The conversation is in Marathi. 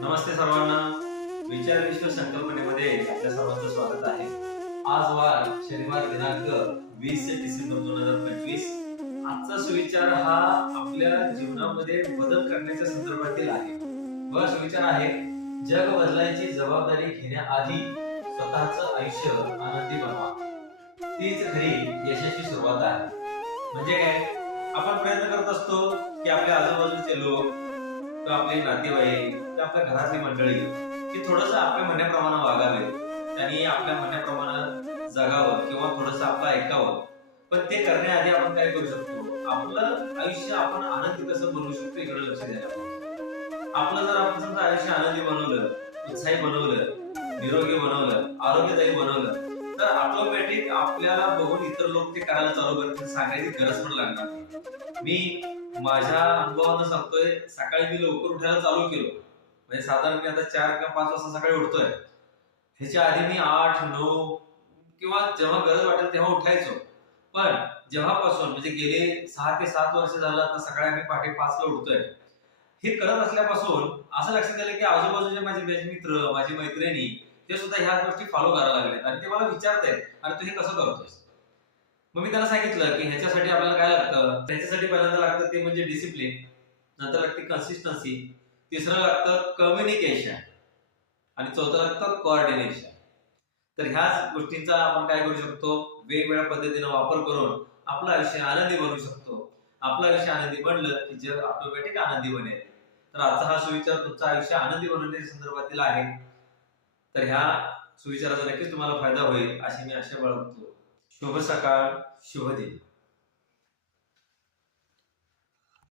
नमस्ते सर्वांना. विचार विश्व संकल्पनेमध्ये आपल्या सर्वांचं स्वागत आहे. आज वार शनिवार दिनांक 20 डिसेंबर 2025. आजचा सुविचार हा आपल्या जीवनामध्ये बदल करण्याच्या संदर्भातील आहे. व सुविचार आहे, जग बदलायची जबाबदारी घेण्याआधी स्वतःचं आयुष्य आनंदी बनवा. तीच खरी यशाची सुरुवात आहे. म्हणजे काय, आपण प्रयत्न करत असतो की आपल्या आजूबाजूचे लोक किंवा आपले नातेवाईक किंवा आपल्या घरातली मंडळी की थोडंसं आपल्या म्हणण्याप्रमाणे वागावे, त्यांनी आपल्या म्हणण्याप्रमाणे जगावं किंवा थोडंसं आपलं ऐकावं. पण ते करण्याआधी आपण काय करू शकतो, आपलं आयुष्य आपण आनंदी कसं बनवू शकतो इकडे लक्ष द्यायला पाहिजे. आपलं जर आपण समजा आयुष्य आनंदी बनवलं, उत्साही बनवलं, निरोगी बनवलं, आरोग्यदायी बनवलं, तर ऑटोमॅटिक आपल्याला बघून इतर लोक ते करायला चालू करतील, सांगायची गरज पण लागणार नाही. मी माझ्या अनुभवानं सांगतोय, सकाळी मी लवकर उठायला चालू केलं. म्हणजे साधारण मी आता 4 किंवा 5 वाजता सकाळी उठतोय. ह्याच्या आधी मी 8, 9 किंवा जेव्हा गरज वाटेल तेव्हा उठायचो. पण जेव्हापासून म्हणजे गेले 6 ते 7 वर्ष झालं आता सकाळी आम्ही पहाटे 5 ला उठतोय. हे करत असल्यापासून असं लक्षात आलं की आजूबाजूचे माझे मित्र, माझी मैत्रिणी ते सुद्धा ह्या गोष्टी फॉलो करायला लागले आणि ते मला विचारतायत, "अरे तू हे कसं करतोयस?" मग मी त्यांना सांगितलं की ह्याच्यासाठी आपल्याला काय लागतं. त्याच्यासाठी पहिल्यांदा लागतं ते म्हणजे डिसिप्लिन, नंतर लागते कन्सिस्टन्सी, तिसरं लागतं कम्युनिकेशन आणि चौथं लागतं कोऑर्डिनेशन. तर ह्याच गोष्टींचा आपण काय करू शकतो, वेगवेगळ्या पद्धतीने वापर करून आपलं आयुष्य आनंदी बनवू शकतो. आपलं आयुष्य आनंदी बनलं की जग ऑटोमॅटिक आनंदी बनेल. तर आजचा हा सुविचार तुमचं आयुष्य आनंदी बनवण्याच्या संदर्भातील आहे. तर ह्या सुविचाराचा नक्कीच तुम्हाला फायदा होईल अशी मी आशा बाळगतो. शुभ सकाळ, शुभ दिन.